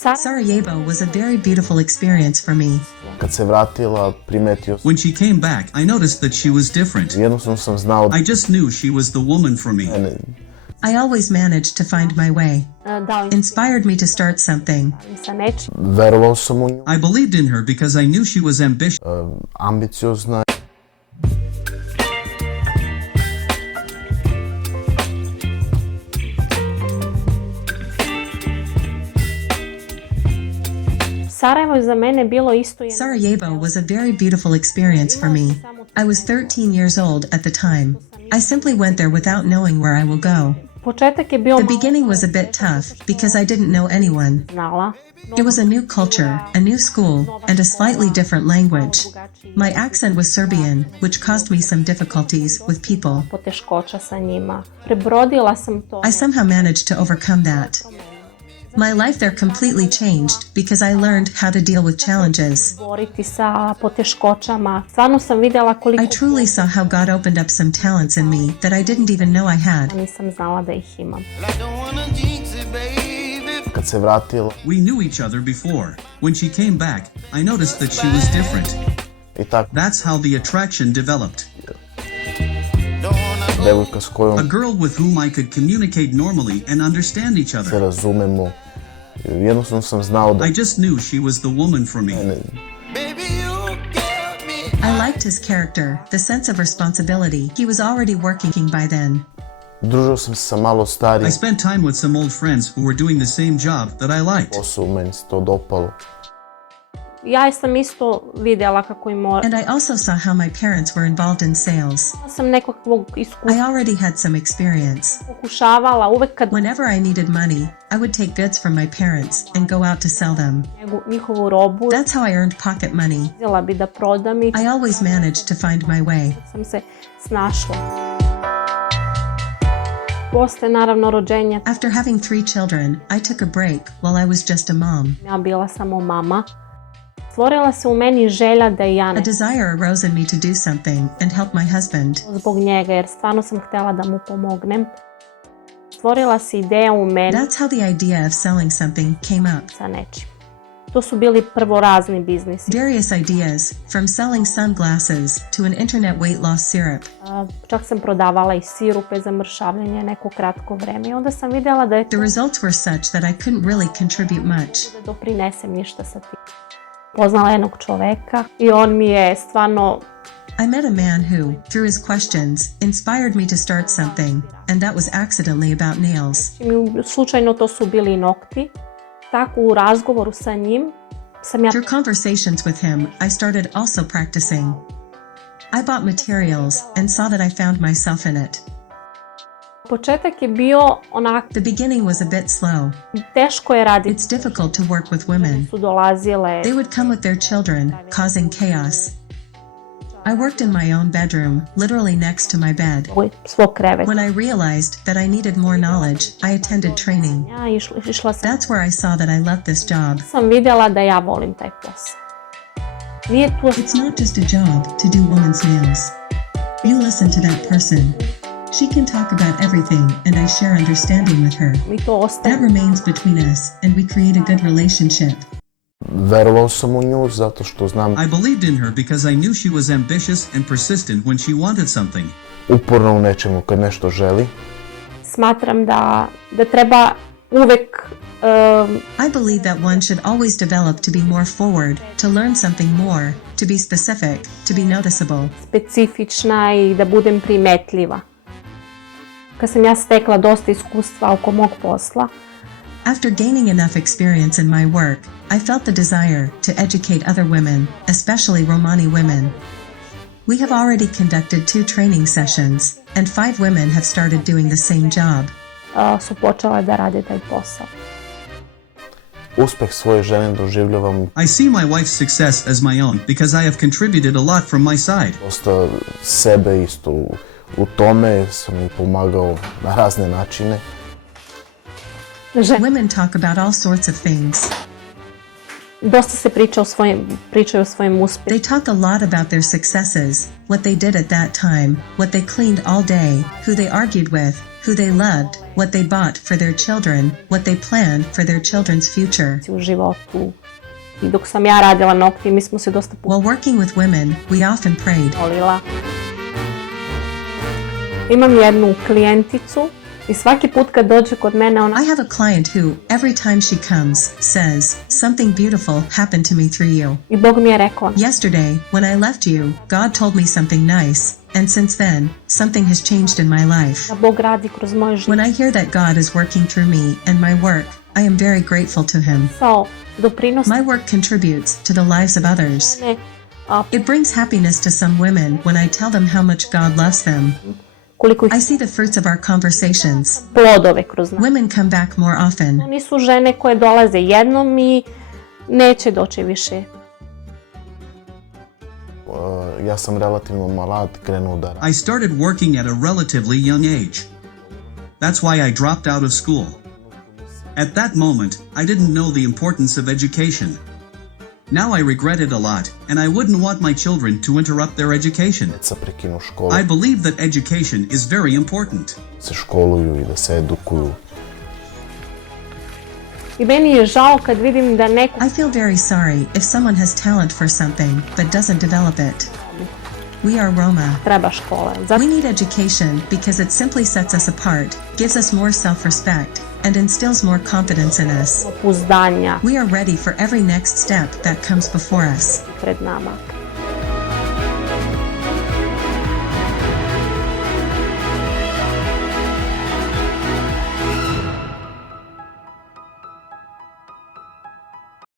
Sarajevo was a very beautiful experience for me. Kad se vratila, primetio sam. When she came back, I noticed that she was different. Jednostavno sam znao I just knew she was the woman for me. I always managed to find my way. Inspired me to start something. Verovao sam u nju. I believed in her because I knew she was ambitious. Ambiciozna. Sarajevo was a very beautiful experience for me. I was 13 years old at the time. I simply went there without knowing where I will go. The beginning was a bit tough because I didn't know anyone. It was a new culture, a new school, and a slightly different language. My accent was Serbian, which caused me some difficulties with people. I somehow managed to overcome that. My life there completely changed because I learned how to deal with challenges. I truly saw how God opened up some talents in me that I didn't even know I had. Kad se vratila. We knew each other before. When she came back, I noticed that she was different. That's how the attraction developed. Devojka s kojom A girl with whom I could communicate normally and understand each se other. razumemo. Jednostavno sam znao da I just knew she was the woman for me. I liked his character, the sense of responsibility. He was already working by then. Družio sam se sa malo I starijim. spent time with some old friends who were doing the same job that I liked. Posao, meni se to dopalo. And I also saw how my parents were involved in sales. I already had some experience. Whenever I needed money, I would take goods from my parents and go out to sell them. That's how I earned pocket money. I always managed to find my way. After having 3 children, I took a break while I was just a mom. A desire arose in me to do something and help my husband. That's how the idea of selling something came up. Various ideas, from selling sunglasses to an internet weight loss syrup. The results were such that I couldn't really contribute much. I met a man who, through his questions, inspired me to start something, and that was accidentally about nails. Through conversations with him, I started also practicing. I bought materials and saw that I found myself in it. The beginning was a bit slow. It's difficult to work with women. They would come with their children, causing chaos. I worked in my own bedroom, literally next to my bed. When I realized that I needed more knowledge, I attended training. That's where I saw that I loved this job. It's not just a job to do women's nails. You listen to that person. She can talk about everything and I share understanding with her. That remains between us and we create a good relationship. Verovao sam u nju zato što znam. I believed in her because I knew she was ambitious and persistent when she wanted something. Uporno u nečemu kad nešto želi. I believe that one should always develop to be more forward, to learn something more, to be specific, to be noticeable. After gaining enough experience in my work, I felt the desire to educate other women, especially Romani women. We have already conducted 2 training sessions, and 5 women have started doing the same job. Uspeh svoje žene doživljavam. I see my wife's success as my own because I have contributed a lot from my side. Dosta sebe isto u tome sam mi pomagao na razne načine. Women talk about all sorts of things. They talk a lot about their successes, what they did at that time, what they cleaned all day, who they argued with, who they loved, what they bought for their children, what they planned for their children's future. U životu. I dok sam ja radila nokti, mi smo se dosta While working with women, we often prayed. molila. Imam jednu klijenticu i svaki put kad dođe kod mene ona I have a client who, every time she comes, says, "Something beautiful happened to me through you." i Bog mi je rekao. Yesterday, when I left you, God told me something nice, and since then, something has changed in my life. Da Bog radi kroz moj život. When I hear that God is working through me and my work, I am very grateful to Him. Doprinos My work contributes to the lives of others. It brings happiness to some women when I tell them how much God loves them. koliko I see the fruits of our conversations. plodove kroz nas. Women come back more often. Oni su žene koje dolaze jednom i neće doći više. Ja sam relativno mlad krenuo da radim. I started working at a relatively young age. That's why I dropped out of school. At that moment, I didn't know the importance of education. Now I regret it a lot, and I wouldn't want my children to interrupt their education. Deca prekinu školu, I believe that education is very important. se školuju i da se edukuju. I meni je žao kad vidim da neko I feel very sorry if someone has talent for something but doesn't develop it. We are Roma. treba škole. Zato We need education because it simply sets us apart, gives us more self-respect, and instills more confidence in us. pouzdanja We are ready for every next step that comes before us. pred nama.